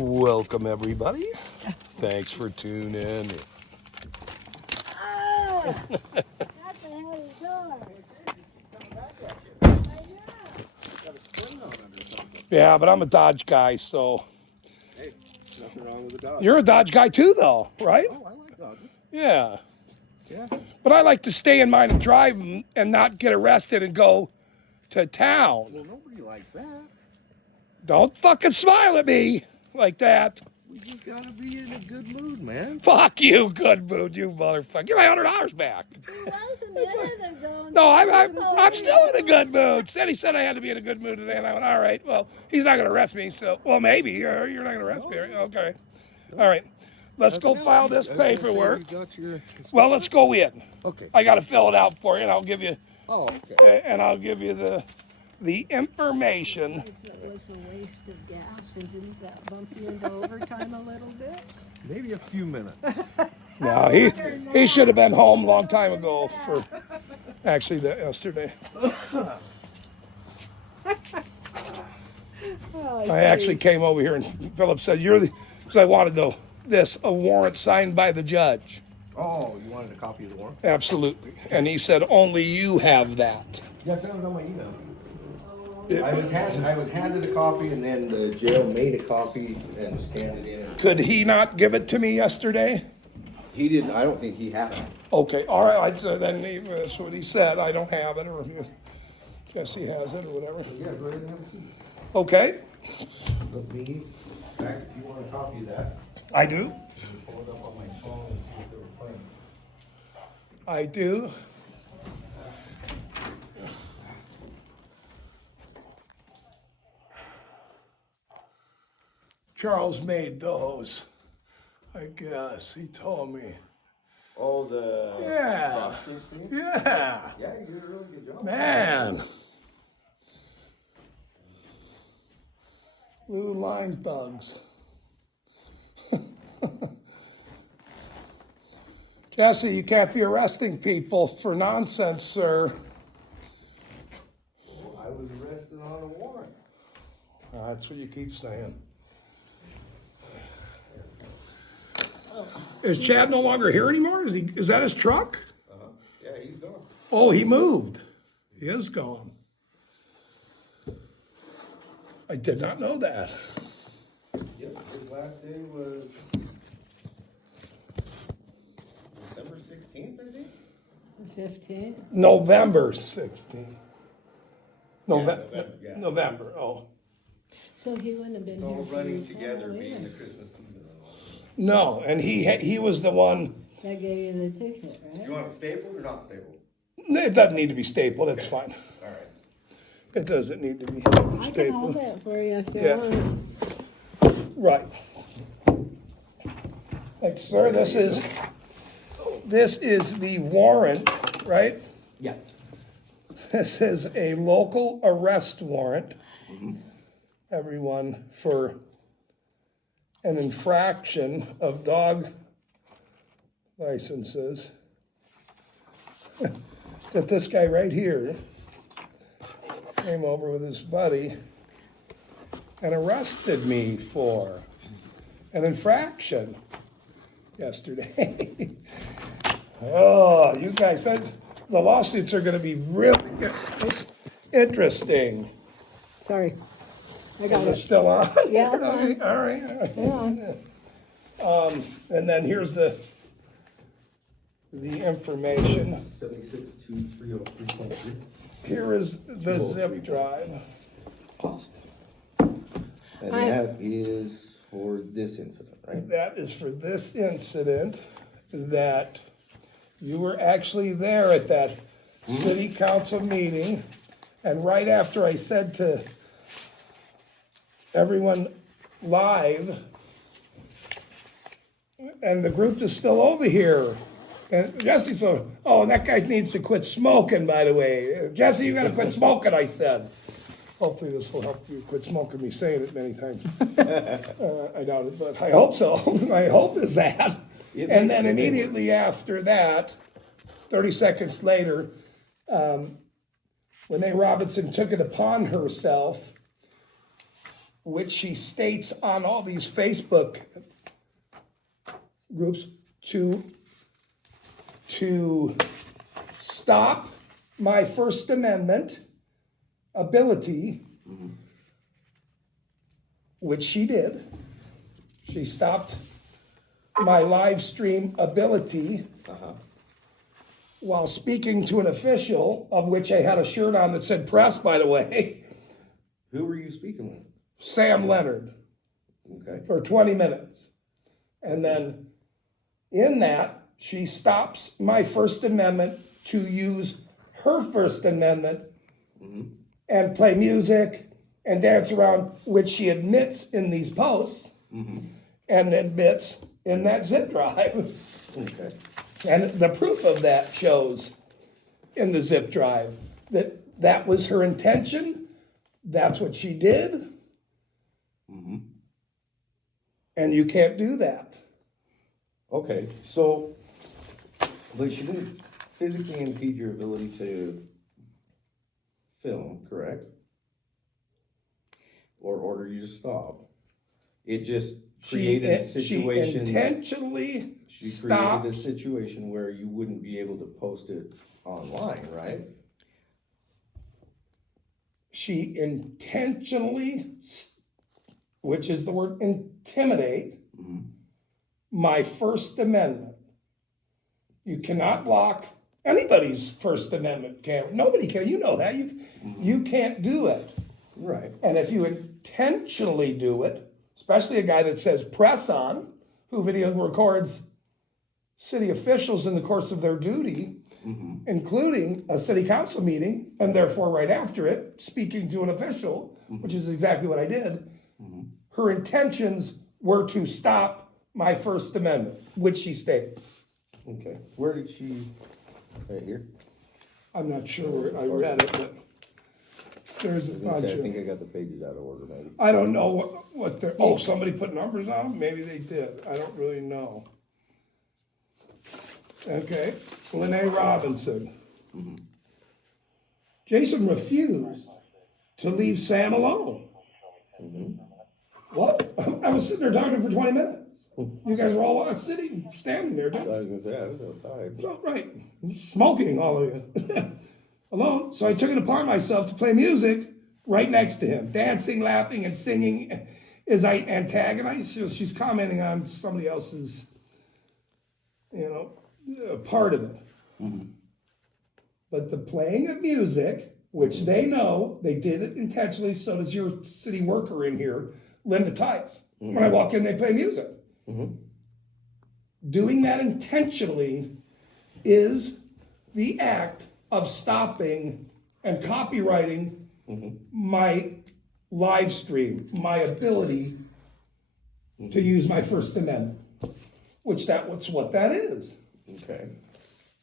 Welcome, everybody. Thanks for tuning in. Ah, what the hell is yours? Yeah, but I'm a Dodge guy, so. Hey, nothing wrong with a dog. You're a Dodge guy too, though, right? Oh, I like Dodges. Yeah. Yeah. But I like to stay in mine and drive them and not get arrested and go to town. Well, nobody likes that. Don't fucking smile at me like that. We just gotta be in a good mood, man. Fuck you, good mood, you motherfucker. Give my $100 back. It was a minute ago. No, I'm still in a good mood. He said I had to be in a good mood today, and I went, all right, well, he's not going to arrest me, so, well, maybe. You're not going to arrest me, right? Okay. All right. Let's go file this paperwork. Well, let's go in. Okay. I got to fill it out for you, and I'll give you, Oh, okay. the information. It was a waste of gas, and didn't that bump you into overtime a little bit? Maybe a few minutes. No, he should have been home a long time ago for actually yesterday. I actually came over here and Philip said, because I wanted a warrant signed by the judge. Oh, you wanted a copy of the warrant? Absolutely. And he said, only you have that. Yeah, I found it on my email. I was handed a copy, and then the jail made a copy and scanned it in. Could he not give it to me yesterday? He didn't. I don't think he had it. Okay, all right. That's what he said. I don't have it, or Jesse has it, or whatever. Yeah, go ahead and have a seat. Okay, Let me. In fact, if you want a copy of that, I do. let me pull it up on my phone and see if they were playing. I do. Charles made those, I guess. He told me. Oh, the Yeah. frosting thing? Yeah. Yeah, you did a really good job. Man. Blue line thugs. Jesse, you can't be arresting people for nonsense, sir. Well, I was arrested on a warrant. That's what you keep saying. Is Chad no longer here anymore? Is that his truck? Yeah, he's gone. Oh, he moved. He is gone. I did not know that. Yep, his last day was December 16th, I think. 15? November 16th. November, yeah. November, oh. So he wouldn't have been It's here all for running your together, Halloween. being the Christmas season and all. No, and he was the one. That gave you the ticket, You right? want it stapled or not stapled? It doesn't need to be stapled, it's fine. All right. It doesn't need to be I can hold stapled. it for you if you Yeah. want. Right. Like, sir, this is the warrant, right? Yeah. This is a local arrest warrant, everyone, for an infraction of dog licenses that this guy right here came over with his buddy and arrested me for an infraction yesterday. Oh, you guys, the lawsuits are going to be really interesting. Sorry. I got Is it it. still on? Yeah, it's on. All right. Yeah. And then here's the information. 762303.3. Here is the zip drive. Awesome. And that is for this incident, right? That is for this incident that you were actually there at that city council meeting. And right after I said to everyone live, and the group is still over here. And Jesse said, oh, that guy needs to quit smoking, by the way. Jesse, you gotta quit smoking, I said. Hopefully this will help you quit smoking, me saying it many times. I doubt it, but I hope so. My hope is that. And then immediately after that, 30 seconds later, Renee Robinson took it upon herself which she states on all these Facebook groups to stop my First Amendment ability, which she did. She stopped my live stream ability while speaking to an official, of which I had a shirt on that said press, by the way. Who were you speaking with? Sam Leonard. Okay. For 20 minutes. And then in that, she stops my First Amendment to use her First Amendment and play music and dance around, which she admits in these posts and admits in that zip drive. Okay. And the proof of that shows in the zip drive that that was her intention. That's what she did. And you can't do that. Okay, so, but she didn't physically impede your ability to film, correct? Or order you to stop. It just created a situation. She intentionally She stopped. created a situation where you wouldn't be able to post it online, right? She intentionally, which is the word intimidate, my First Amendment. You cannot block anybody's First Amendment camera. Nobody can. You know that. You can't do it. Right. And if you intentionally do it, especially a guy that says press on, who video records city officials in the course of their duty, including a city council meeting, and therefore right after it, speaking to an official, which is exactly what I did, her intentions were to stop my First Amendment, which she stated. Okay. Where did she, right here? I'm not sure where I read it, but there's a I was gonna bunch say, I of... think I got the pages out of order, maybe. I don't know what they're... Oh, somebody put numbers on them? Maybe they did. I don't really know. Okay. Lene Robinson. Jason refused to leave Sam alone. What? I was sitting there talking for 20 minutes. You guys were all sitting, standing there, I didn't was gonna say, I was outside. so, right. Smoking, all of you. Alone. So I took it upon myself to play music right next to him, dancing, laughing, and singing as I antagonize. She's commenting on somebody else's, part of it. But the playing of music, which they know, they did it intentionally, so does your city worker in here, Linda Tice. When I walk in, they play music. Doing that intentionally is the act of stopping and copywriting my live stream, my ability to use my First Amendment, which that's what that is. Okay.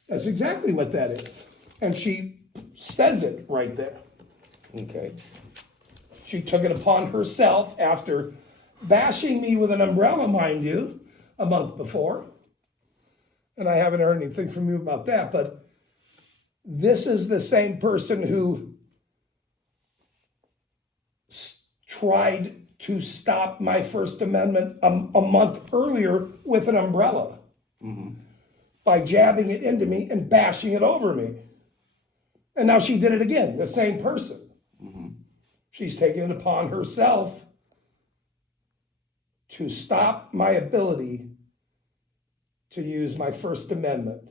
That's exactly what that is. And she says it right there. Okay. She took it upon herself after bashing me with an umbrella, mind you, a month before. And I haven't heard anything from you about that, but this is the same person who tried to stop my First Amendment a month earlier with an umbrella by jabbing it into me and bashing it over me. And now she did it again, the same person. She's taken it upon herself to stop my ability to use my First Amendment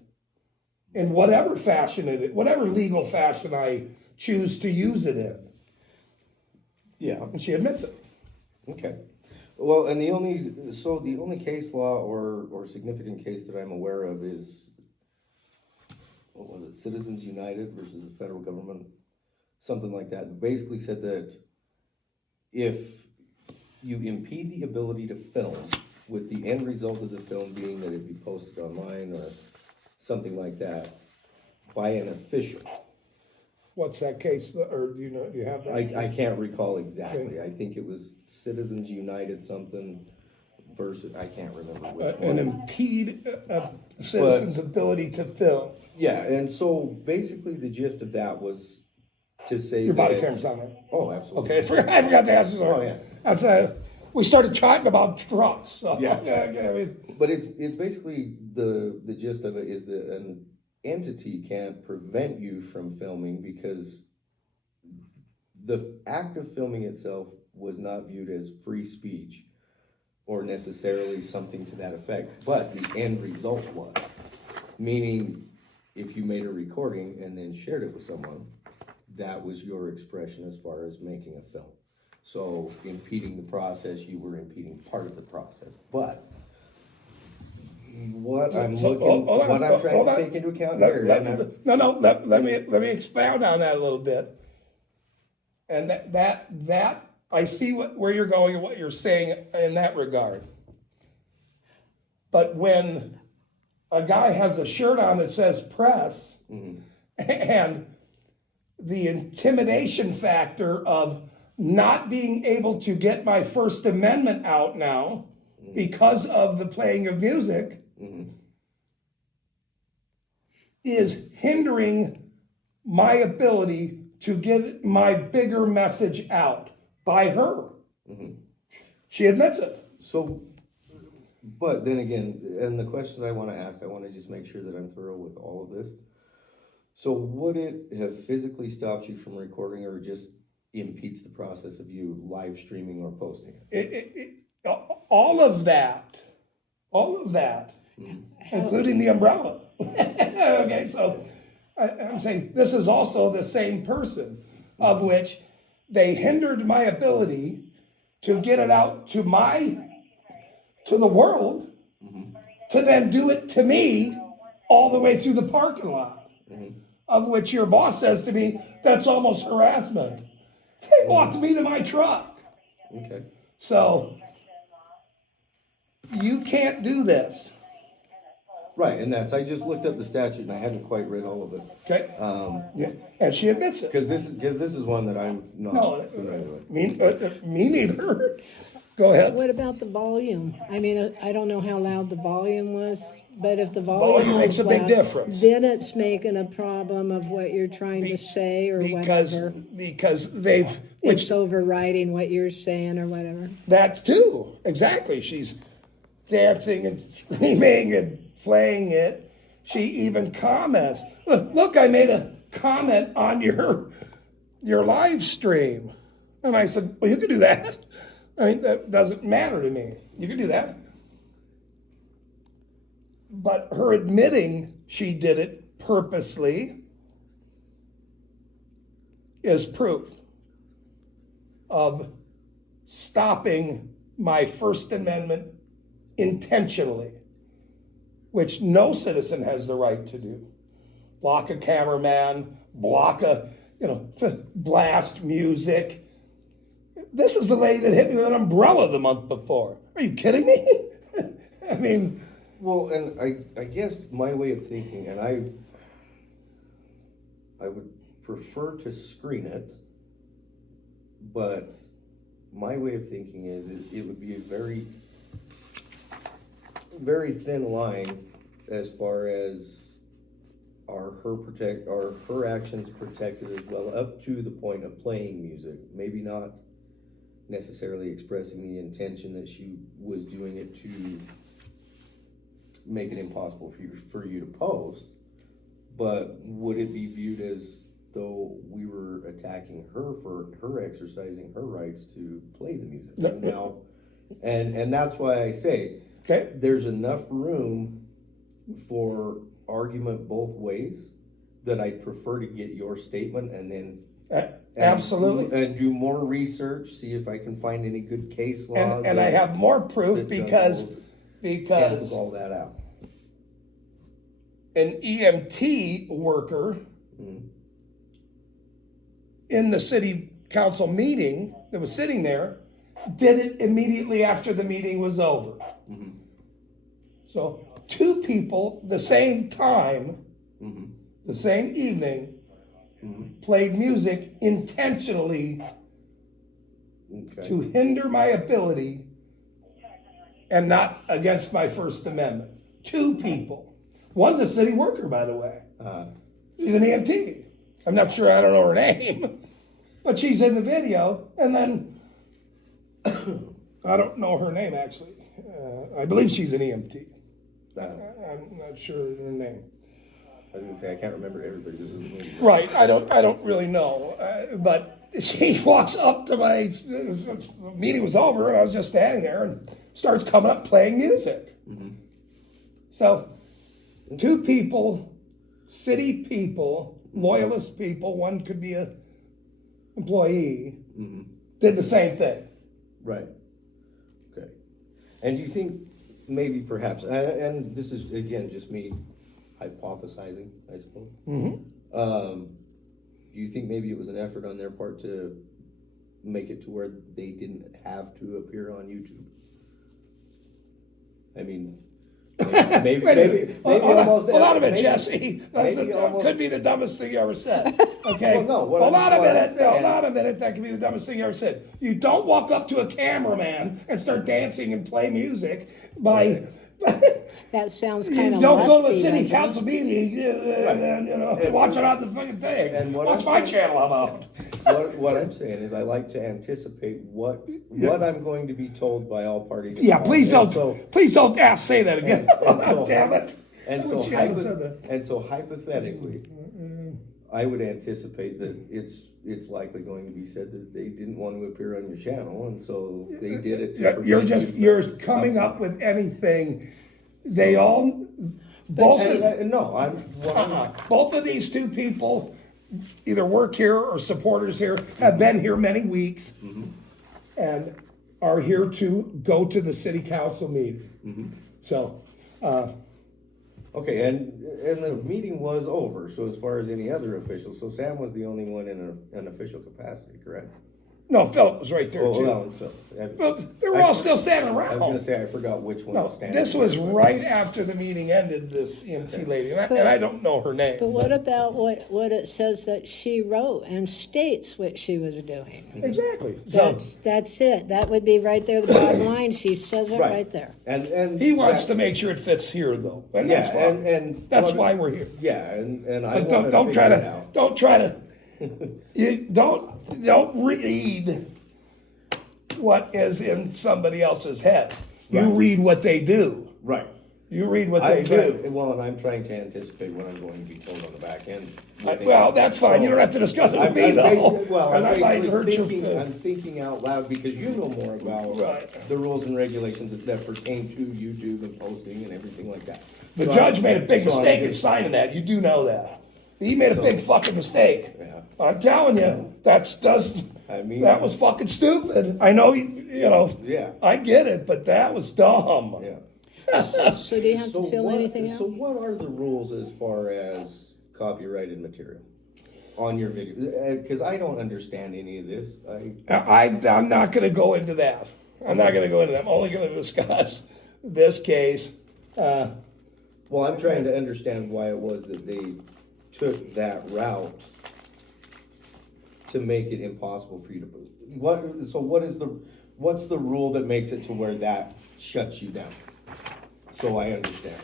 in whatever fashion whatever legal fashion I choose to use it in. Yeah. And she admits it. Okay. Well, and the only case law or significant case that I'm aware of is, what was it, Citizens United versus the federal government, something like that. It basically said that if you impede the ability to film, with the end result of the film being that it be posted online or something like that, by an official. What's that case, or do you have that? I can't recall exactly. I think it was Citizens United something versus, I can't remember which one. And impede a citizen's ability to film. Yeah, and so basically the gist of that was to say Your body that- camera's on there. Oh, absolutely. Okay, I forgot to ask this. Oh, yeah. We started talking about trucks, so. Yeah. I mean, But it's basically the gist of it is that an entity can't prevent you from filming because the act of filming itself was not viewed as free speech or necessarily something to that effect, but the end result was. Meaning, if you made a recording and then shared it with someone, that was your expression as far as making a film. So impeding the process, you were impeding part of the process. But what I'm So, looking, hold on, what I'm trying hold to on. take into account here, and I'm- Let me expound on that a little bit. And that I see where you're going and what you're saying in that regard. But when a guy has a shirt on that says press, and the intimidation factor of not being able to get my First Amendment out now because of the playing of music is hindering my ability to get my bigger message out by her. She admits it. so, but then again, and the questions I want to ask, I want to just make sure that I'm thorough with all of this. So would it have physically stopped you from recording or just impedes the process of you live streaming or posting it? All of that, including the umbrella. Okay, so I'm saying this is also the same person of which they hindered my ability to get it out to the world, to then do it to me all the way through the parking lot, of which your boss says to me, that's almost harassment. They walked me to my truck. Okay. So, you can't do this. Right, and I just looked up the statute and I haven't quite read all of it. Okay? Yeah, and she admits it. Because this is one that I'm not No, familiar with. me neither. Go ahead. What about the volume? I mean, I don't know how loud the volume was, but if the volume was makes a big loud, difference. then it's making a problem of what you're trying to say or whatever. Because they've, which It's overriding what you're saying or whatever. that too, exactly. She's dancing and screaming and playing it. She even comments, look, I made a comment on your live stream. And I said, well, you can do that. I mean, that doesn't matter to me. You can do that. But her admitting she did it purposely is proof of stopping my First Amendment intentionally, which no citizen has the right to do. Block a cameraman, blast music. This is the lady that hit me with an umbrella the month before. Are you kidding me? I mean, Well, and I guess my way of thinking, and I would prefer to screen it, but my way of thinking is it would be a very, very thin line as far as are her actions protected as well, up to the point of playing music, maybe not necessarily expressing the intention that she was doing it to make it impossible for you to post, but would it be viewed as though we were attacking her for her exercising her rights to play the music? No. Now, and that's why I say, okay, there's enough room for argument both ways that I'd prefer to get your statement and then absolutely. and do more research, see if I can find any good case law. And I have more proof that because cancels all that out. an EMT worker in the city council meeting that was sitting there did it immediately after the meeting was over. So two people the same time, the same evening, played music intentionally to hinder my ability and not against my First Amendment. Two people. One's a city worker, by the way. She's an EMT. I'm not sure, I don't know her name. But she's in the video, and then I don't know her name, actually. I believe she's an EMT. I I'm not sure her name. was gonna say, I can't remember everybody who was in the movie. Right, I don't really know, but she walks up to my, the meeting was over, and I was just standing there, and starts coming up playing music. So, two people, city people, loyalist people, one could be a employee, did the same thing. Right. Okay. And you think maybe perhaps, and this is again just me hypothesizing, I suppose. Do you think maybe it was an effort on their part to make it to where they didn't have to appear on YouTube? I mean, maybe almost. A lot of it, maybe- Jesse. maybe almost- Could be the dumbest thing you ever said. Okay. Well, no, a lot of it, that could be the dumbest thing you ever said. You don't walk up to a cameraman and start dancing and play music by. That sounds You kind of don't go to a lefty, city doesn't it? council meeting and watch it on the fucking thing. And what What's I'm my saying- channel about? What I'm saying is I like to anticipate what I'm going to be told by all parties. Yeah, involved. please And don't say that again. Damn it. And so, She hadn't said that. hypothetically, I would anticipate that it's likely going to be said that they didn't want to appear on your channel, and so they did it. You're coming up with anything. They all, both of these two people either work here or supporters here, have been here many weeks, and are here to go to the city council meeting. So, Okay, and the meeting was over. So as far as any other officials, so Sam was the only one in an official capacity, correct? no, Philip was right there Oh, too. well, and so But they were all still standing I was going around. to say I forgot which one No, was standing. this was there, but- right after the meeting ended, this EMT lady, and I don't know her name. But what about what it says that she wrote and states what she was doing? Exactly. So That's it. That would be right there, the bottom line. She says it right there. And he wants to make sure it fits here, though, and that's yeah, fine. and That's well, why we're here. Yeah, and I But don't try to you don't read what is in somebody else's head. You Right. read what they do. Right. You read what they do. Well, and I'm trying to anticipate what I'm going to be told on the back end. Well, that's fine. You don't have to discuss it with me, though. Well, And I might hurt your I'm feelings. thinking out loud because you know more about Right. the rules and regulations that pertain to YouTube and posting and everything like that. The So judge I'm- made a big so I'm mistake in just- signing that. You do know that. He made a big fucking mistake. Yeah. I'm telling you, I mean- that was fucking stupid. I know, you know. Yeah. I get it, but that was dumb. Yeah. So do you have to fill anything out? So what are the rules as far as copyrighted material on your video? Because I don't understand any of this. I'm not going to go into that. I'm not going to go into that. I'm only going to discuss this case. Well, I'm trying to understand why it was that they took that route to make it impossible for you to post. What's the rule that makes it to where that shuts you down? So I understand.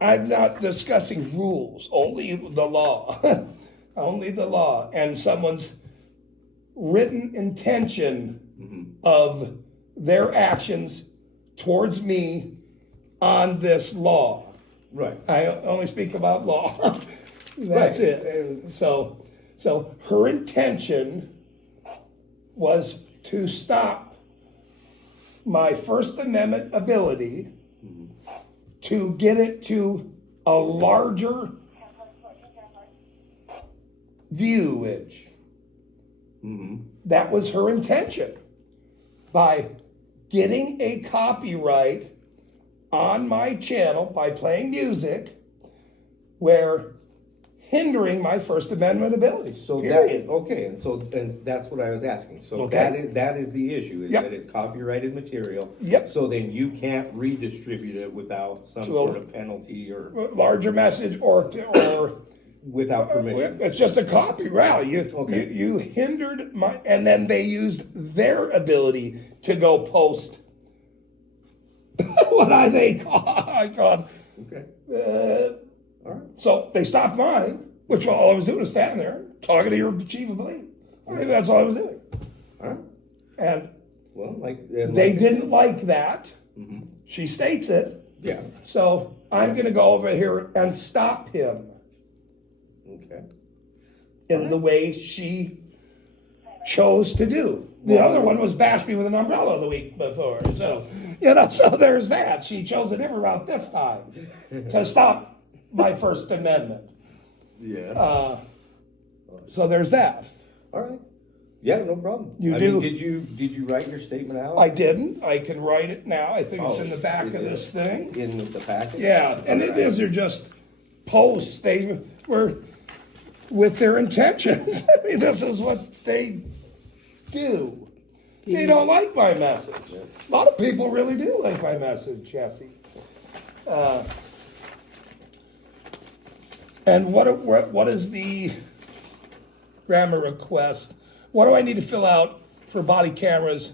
I'm not discussing rules, only the law. Only the law and someone's written intention of their actions towards me on this law. Right. I only speak about law. That's Right. it. And so her intention was to stop my First Amendment ability to get it to a larger viewage. That was her intention. By getting a copyright on my channel by playing music where hindering my First Amendment ability. So period. and that's what I was asking. So Okay. that is the issue, is Yep. that it's copyrighted material. Yep. So then you can't redistribute it without some sort of penalty or Larger message or without permission. it's just a copy. Well, you hindered my, and then they used their ability to go post what I called. Okay. All right. So they stopped mine, which all I was doing was standing there talking to your chief of police. That's all I was doing. Alright, And well, they didn't like that. Mm-hmm. She states it. Yeah, So I'm going to go over here and stop him okay. in the way she chose to do. The other one was bash me with an umbrella the week before. So, so there's that. She chose a different route this time to stop my First Amendment. Yeah. So there's that. Alright. Yeah, no problem. You I do. mean, did you write your statement out? I didn't. I can write it now. I think it's Oh, in the back is of it this thing. In the packet? Yeah, and these are just posts. They were with their intentions. I mean, this is what they do. They don't like my message. A lot of people really do like my message, Jesse. And what is the grammar request? What do I need to fill out for body cameras?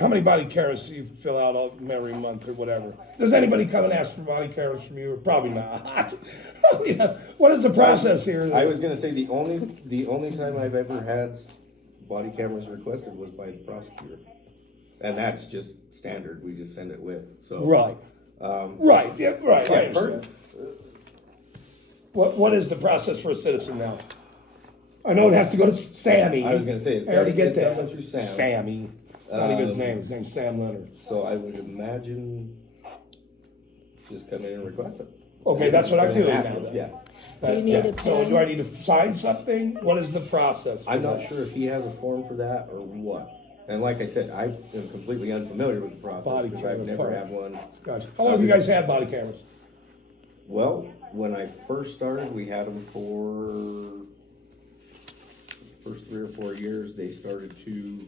How many body cameras do you fill out every month or whatever? Does anybody come and ask for body cameras from you? Probably not. What is the process here? I was gonna say the only time I've ever had body cameras requested was by the prosecutor. And that's just standard, we just send it with, so. Right. Right. Yeah. Right. I Yeah, understand. What is the process for a citizen now? I know it has to go to Sammy. I was gonna say, it's I already gotta- get it's gotta that. go through Sam. Sammy. It's not even his name. His name's Sam Leonard. So I would imagine just come in and request it. Okay, that's what I'm Come in and doing ask now, him, then. Yeah. Do you need a So pen? do I need to sign something? What is the process? for I'm not that? sure if he has a form for that or what. And like I said, I am completely unfamiliar with the process Body because I've camera never form. had one. Gotcha. How long have you guys had body cameras? Well, when I first started, we had them for first 3 or 4 years. They started to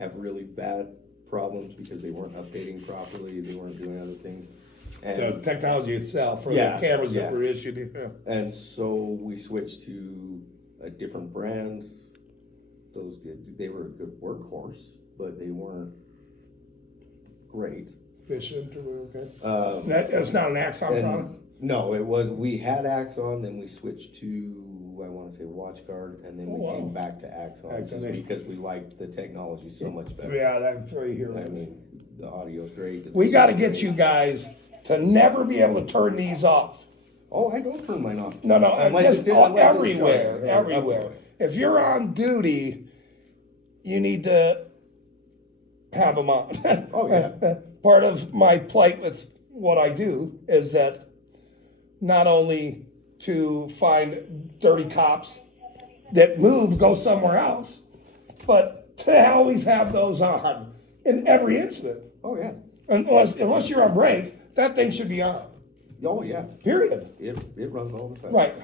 have really bad problems because they weren't updating properly. They weren't doing other things. The And, technology itself, or Yeah, the cameras yeah. that were issued? Yeah. and so we switched to a different brand. They were a good workhorse, but they weren't great. Efficient or okay. That's not an Axon And product? no, we had Axon, then we switched to, I wanna say WatchGuard, and then we Oh, wow. came back to Axon, just Axon. because we liked the technology so much better. Yeah, that's right here. I mean, the audio's great. We got to get you guys to never be able to turn these off. Oh, I don't turn mine off. No, Unless just it's unless it's everywhere, charging. everywhere. If you're on duty, you need to have them on. Oh, yeah. Part of my plight with what I do is that not only to find dirty cops that move, go somewhere else, but to always have those on in every incident. Oh, yeah. Unless you're on break, that thing should be on. Oh, yeah. Period. It runs all the time. Right.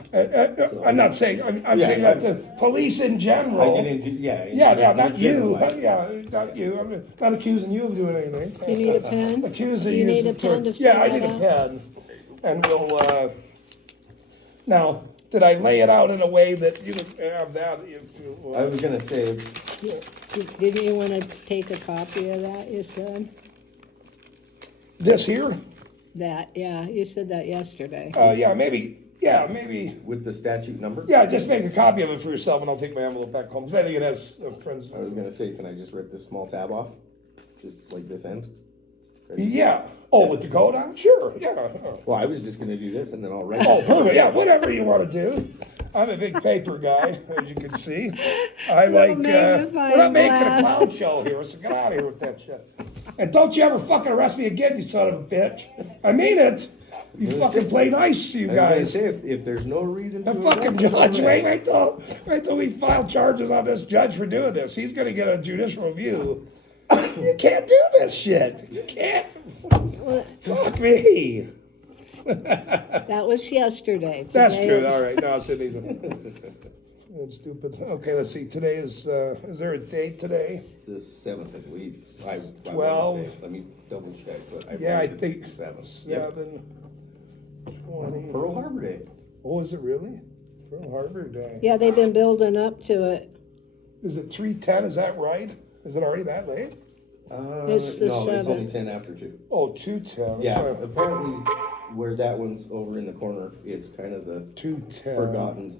I'm not saying. I'm Yeah, saying that the police in general. I get into, yeah. Yeah, not you. generalize. Yeah, not you. I'm not accusing you of doing anything. Do you need a pen? Accusing Do you need a using pen to Yeah, I fill need a that pen, and we'll. Now, did I lay it out in a way that you can have that? I was gonna say, Yeah. Didn't you want to take a copy of that, you said? This here? That, yeah, you said that yesterday. Yeah, maybe. Yeah, maybe. with the statute number? Yeah, just make a copy of it for yourself, and I'll take my envelope back home. 'Cause I think it has friends. I was gonna say, can I just rip this small tab off? Just like this end? Yeah. Oh, with the code on? Sure. Yeah. Well, I was just gonna do this and then I'll write Oh, it. perfect. Yeah, whatever you want to do. I'm a big paper guy, as you can see. I like. We're magnifying not making a glass. clown show here, so get out of here with that shit. And don't you ever fucking arrest me again, you son of a bitch. I mean it. You fucking play nice, you I was gonna guys. say, if there's no reason to The fucking arrest, judge, don't arrest. wait till we file charges on this judge for doing this. He's gonna get a judicial review. You can't do this shit. You can't. Fuck me. That was yesterday. That's Today true. is- All right. No, Sydney's that's stupid. Okay, let's see. Today is there a date today? The 7th, I believe. I wanna 12. say. Let me double check, but I Yeah, I believe think it's 7th. Yep. 7/20. Pearl Harbor Day. Oh, is it really? Pearl Harbor Day. Yeah, they've been building up to it. Is it 3:10? Is that right? Is it already that late? It's the No, it's only 7th. 10 after 2. Oh, 2:10. Yeah, apparently where that one's over in the corner, it's kind of the 2:10. forgotten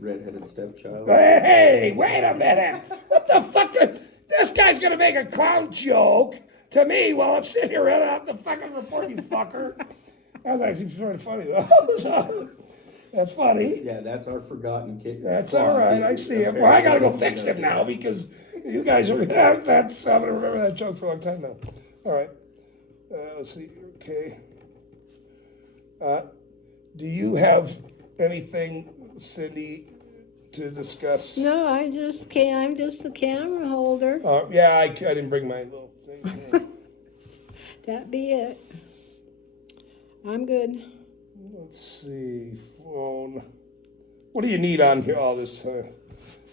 redheaded stepchild. Hey, wait a minute. What the fuck? This guy's gonna make a clown joke to me while I'm sitting here reading out the fucking report, you fucker. That was actually sort of funny though. That's funny. Yeah, that's our forgotten kid. That's all right. I see him. Well, I gotta go fix him now because you guys are. That's I'm gonna remember that joke for a long time now. All right. Let's see. Okay. Do you have anything, Cindy, to discuss? No, I'm just the camera holder. Yeah, I didn't bring my little thing. That be it. I'm good. Let's see. Phone. What do you need on here? All this,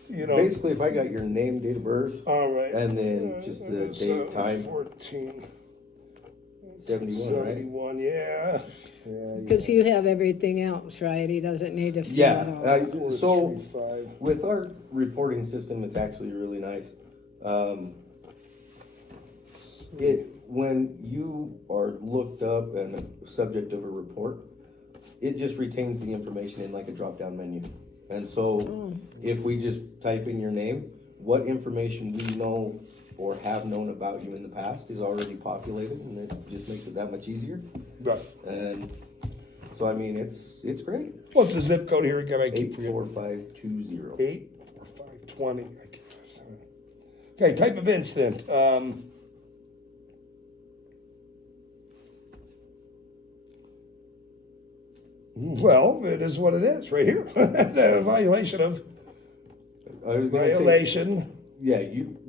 you know. Basically, if I got your name, date of birth, All right. and then just the date, time. 14. 71, right? 71, yeah. Because you have everything else, right? He doesn't need to fill it Yeah. all. So 435. with our reporting system, it's actually really nice. When you are looked up and a subject of a report, it just retains the information in like a drop-down menu. And so if we just type in your name, what information we know or have known about you in the past is already populated, and it just makes it that much easier. Right. And so, I mean, it's great. What's the zip code here again? I keep forgetting. 84520. 84520. Okay, type of incident. Well, it is what it is, right here. It's a violation of I was gonna say, violation. yeah, you